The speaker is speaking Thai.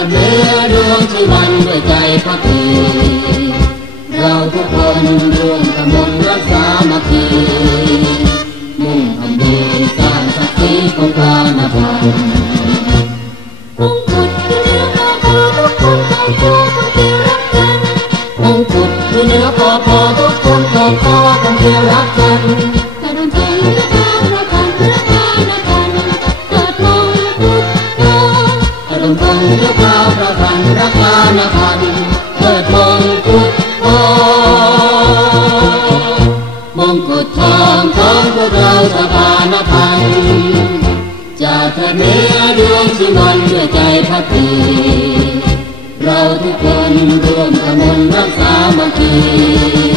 ถิดเนื้อดวงชีวันด้วยใจพักดีเราทุกคนร่วมกำมลรักษามัคคีมุ่งทำดีสร้างศักดิ์ศรีของพระนภามงกุฎอยู่เหนือคอพอทุกคนขอพอของเที่ยวรักกันมงกุฎอยู่เหนือคอพอทุกคนขอพอของเที่ยวรักกันกระดมใจพระพาพระพันพระพานพันเกิดมงกุฎโตกระดมใจพระพาพระพันพระพานพันเกิดมงกุฎโตมงกุฎทองของพวกเราสถานพันจะเถิดเนื้อดวงชีวันด้วยใจพักดีเราทุกคนร่วมกำมลรักษามัคคี